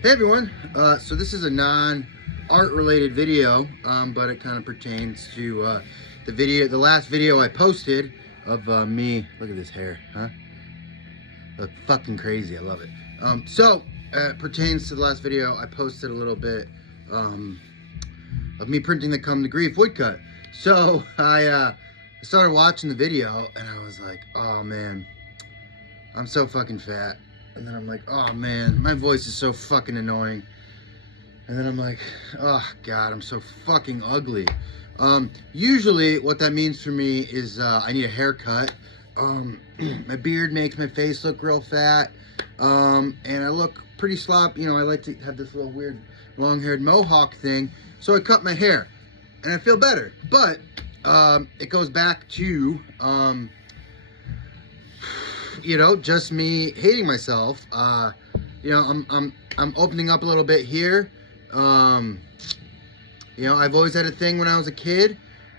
Hey everyone, so this is a non-art related video, but it kind of pertains to the last video I posted of me. Look at this hair, huh? Look fucking crazy, I love it. It pertains to the last video I posted a little bit of me printing the Come to Grief woodcut. So I started watching the video and I was like, oh man, I'm so fucking fat. And then I'm like, oh man, my voice is so fucking annoying. And then I'm like, oh God, I'm so fucking ugly. Usually what that means for me is I need a haircut. My beard makes my face look real fat. And I look pretty sloppy. You know, I like to have this little weird long-haired mohawk thing. So I cut my hair and I feel better. But it goes back to just me hating myself. I'm opening up a little bit here. I've always had a thing when I was a kid.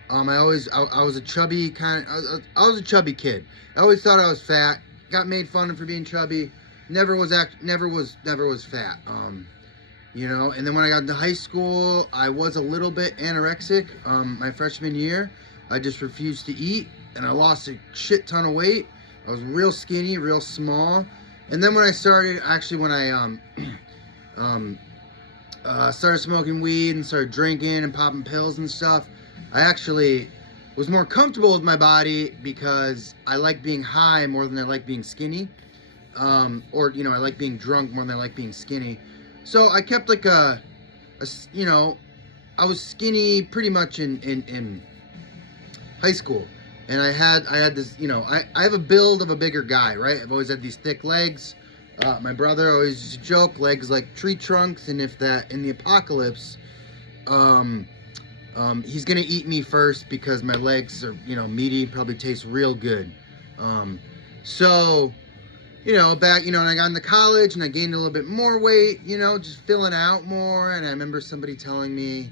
I was a chubby I was a chubby kid. I always thought I was fat. Got made fun of for being chubby. Never was fat. And then when I got into high school, I was a little bit anorexic. My freshman year, I just refused to eat, and I lost a shit ton of weight. I was real skinny, real small. And then when I started, started smoking weed and started drinking and popping pills and stuff, I actually was more comfortable with my body because I like being high more than I like being skinny. I like being drunk more than I like being skinny. So I kept I was skinny pretty much in high school. And I had this, I have a build of a bigger guy, right? I've always had these thick legs. My brother always used to joke, legs like tree trunks, and if that, in the apocalypse, he's gonna eat me first because my legs are, meaty, probably taste real good. And I got into college and I gained a little bit more weight, just filling out more. And I remember somebody telling me,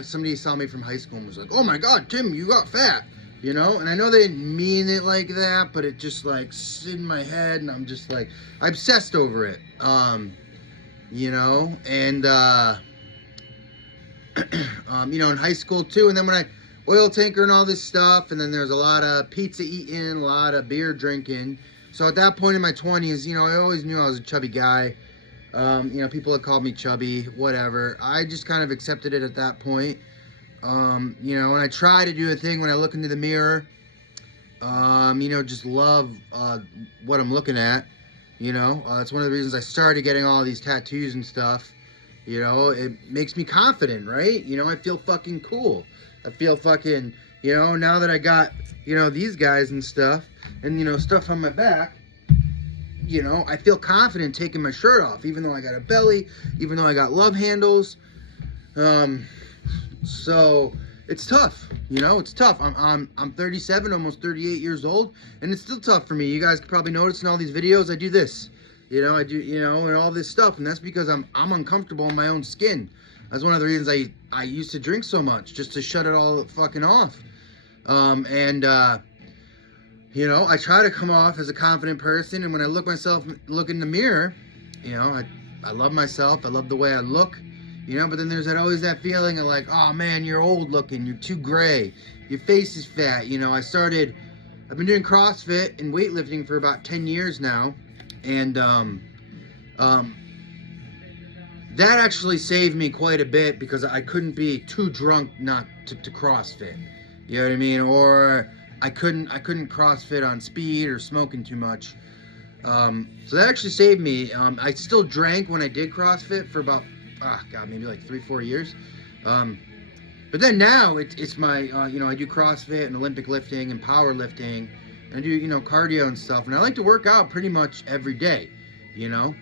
somebody saw me from high school and was like, oh my God, Tim, you got fat. And I know they didn't mean it like that, but it just sit in my head, and I'm just I obsessed over it. In high school too, and then when I oil tanker and all this stuff, and then there's a lot of pizza eating, a lot of beer drinking. So at that point in my 20s, I always knew I was a chubby guy. People had called me chubby, whatever. I just kind of accepted it at that point. And I try to do a thing when I look into the mirror, just love what I'm looking at. It's one of the reasons I started getting all these tattoos and stuff. It makes me confident, right? I feel fucking cool. I feel fucking, now that I got, these guys and stuff, and, stuff on my back, I feel confident taking my shirt off, even though I got a belly, even though I got love handles. So it's tough, it's tough. I'm 37, almost 38 years old, and it's still tough for me. You guys can probably notice in all these videos, I do this, I do, and all this stuff, and that's because I'm uncomfortable in my own skin. That's one of the reasons I used to drink so much, just to shut it all fucking off. I try to come off as a confident person, and when I look in the mirror, I love myself, I love the way I look. But then there's always that feeling of oh man, you're old looking, you're too gray, your face is fat. I've been doing CrossFit and weightlifting for about 10 years now. And that actually saved me quite a bit because I couldn't be too drunk not to CrossFit. You know what I mean? Or I couldn't CrossFit on speed or smoking too much. So that actually saved me. I still drank when I did CrossFit for about maybe 3-4 years. But then now it's my, I do CrossFit and Olympic lifting and powerlifting, and I do, cardio and stuff. And I like to work out pretty much every day, and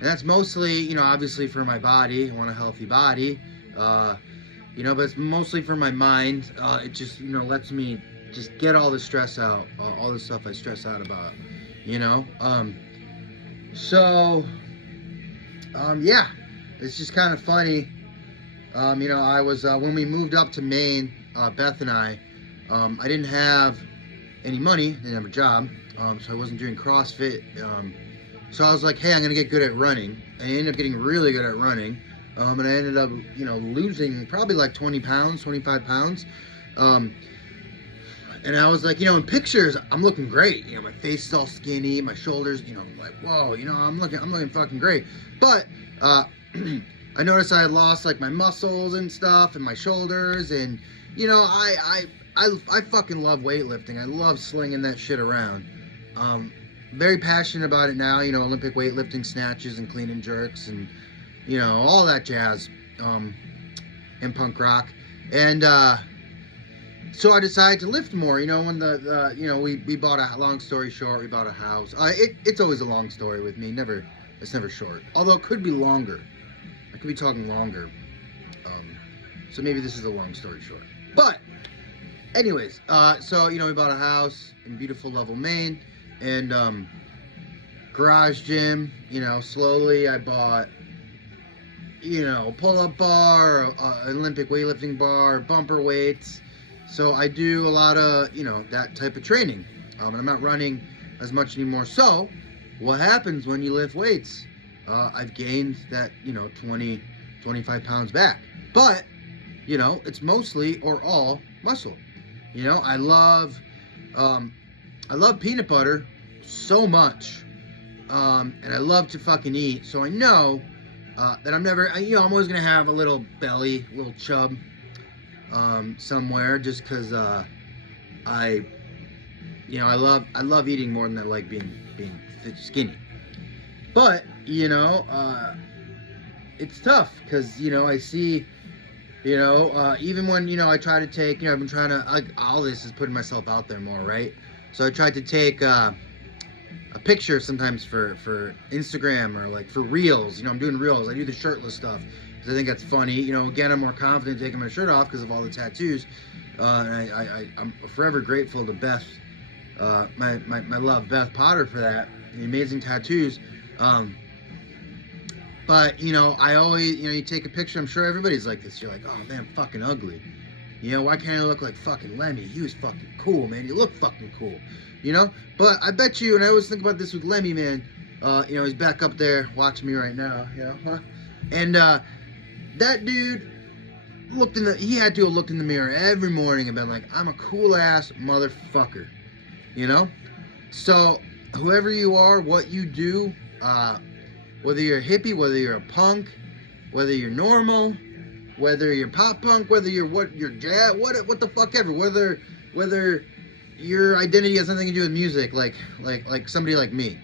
that's mostly, obviously for my body. I want a healthy body, but it's mostly for my mind. It just, lets me just get all the stress out, all the stuff I stress out about, yeah. It's just kind of funny. I was, when we moved up to Maine, Beth and I didn't have any money, didn't have a job, so I wasn't doing CrossFit, So I was like, hey, I'm gonna get good at running. And I ended up getting really good at running. And I ended up, losing probably like 20 pounds, 25 pounds. And I was like, in pictures, I'm looking great. My face is all skinny, my shoulders, I'm like, whoa, I'm looking fucking great. But I noticed I had lost like my muscles and stuff and my shoulders, and I fucking love weightlifting. I love slinging that shit around. Very passionate about it now. Olympic weightlifting, snatches and clean and jerks, and all that jazz. In punk rock, and so I decided to lift more. When we bought a, long story short, we bought a house. It's always a long story with me. It's never short. Although it could be longer. I could be talking longer. So maybe this is a long story short. But anyways, so we bought a house in beautiful Level, Maine, and garage gym. Slowly I bought pull-up bar, Olympic weightlifting bar, bumper weights. So I do a lot of, that type of training. And I'm not running as much anymore. So what happens when you lift weights? I've gained that, 20, 25 pounds back. But, it's mostly or all muscle. I love peanut butter so much. And I love to fucking eat. So I know that I'm never, I'm always going to have a little belly, a little chub. Somewhere, just because I love eating more than I like being skinny. But it's tough because I see even when I try to take I've been trying to all this is putting myself out there more, right? So I tried to take a picture sometimes for Instagram or like for reels. I'm doing reels. I do the shirtless stuff. I think that's funny. Again, I'm more confident taking my shirt off because of all the tattoos. And I'm forever grateful to Beth, my love, Beth Potter, for that. The amazing tattoos. But, I always, you take a picture. I'm sure everybody's like this. You're like, oh, man, I'm fucking ugly. Why can't I look like fucking Lemmy? He was fucking cool, man. You look fucking cool. But I bet you, and I always think about this with Lemmy, man. He's back up there watching me right now. And, that dude he had to have looked in the mirror every morning and been like, I'm a cool ass motherfucker. So whoever you are, what you do, whether you're a hippie, whether you're a punk, whether you're normal, whether you're pop punk, whether you're jazz, what the fuck ever, whether your identity has something to do with music, like somebody like me.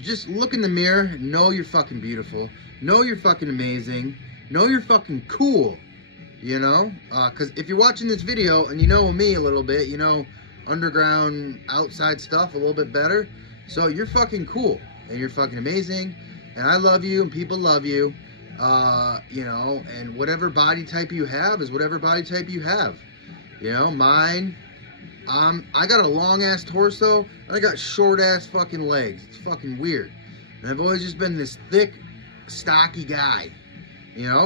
Just look in the mirror, know you're fucking beautiful, know you're fucking amazing, know you're fucking cool, because if you're watching this video and you know me a little bit, underground, outside stuff a little bit better, so you're fucking cool, and you're fucking amazing, and I love you, and people love you, and whatever body type you have is whatever body type you have, mine, I got a long ass torso and I got short ass fucking legs. It's fucking weird. And I've always just been this thick, stocky guy.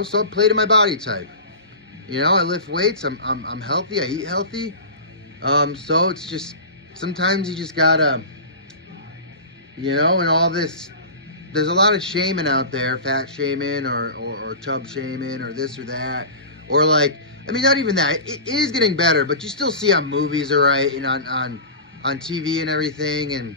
So I play to my body type. I lift weights. I'm healthy. I eat healthy. So it's just sometimes you just gotta, and all this. There's a lot of shaming out there, fat shaming or chub shaming or this or that, or like. Not even that. It is getting better, but you still see on movies, alright, and on TV and everything, and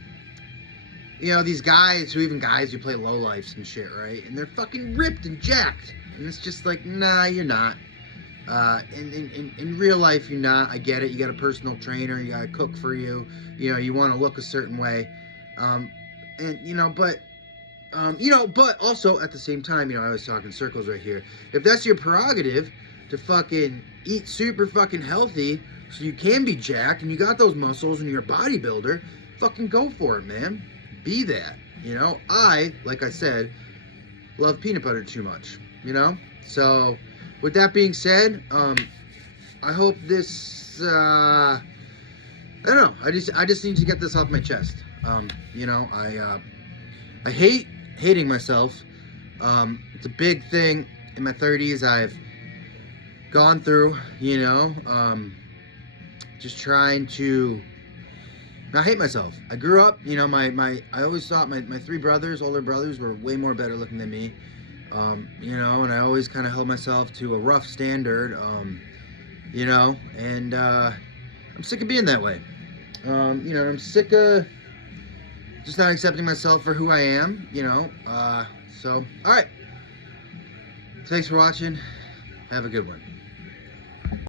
these guys who play lowlifes and shit, right? And they're fucking ripped and jacked, and it's just like, nah, you're not. In real life, you're not. I get it. You got a personal trainer. You got to cook for you. You want to look a certain way, but also at the same time, I was talking circles right here. If that's your prerogative, to fucking eat super fucking healthy so you can be jacked and you got those muscles and you're a bodybuilder, fucking go for it, man. Be that. I, like I said, love peanut butter too much, So with that being said, I hope this, I don't know, I just need to get this off my chest. I hate hating myself. It's a big thing in my 30s I've gone through, just trying to And I hate myself. I grew up, you know, I always thought my three brothers, older brothers, were way more better looking than me. You know, and I always kind of held myself to a rough standard, you know, and I'm sick of being that way. You know, I'm sick of just not accepting myself for who I am, you know. So, all right. Thanks for watching. Have a good one.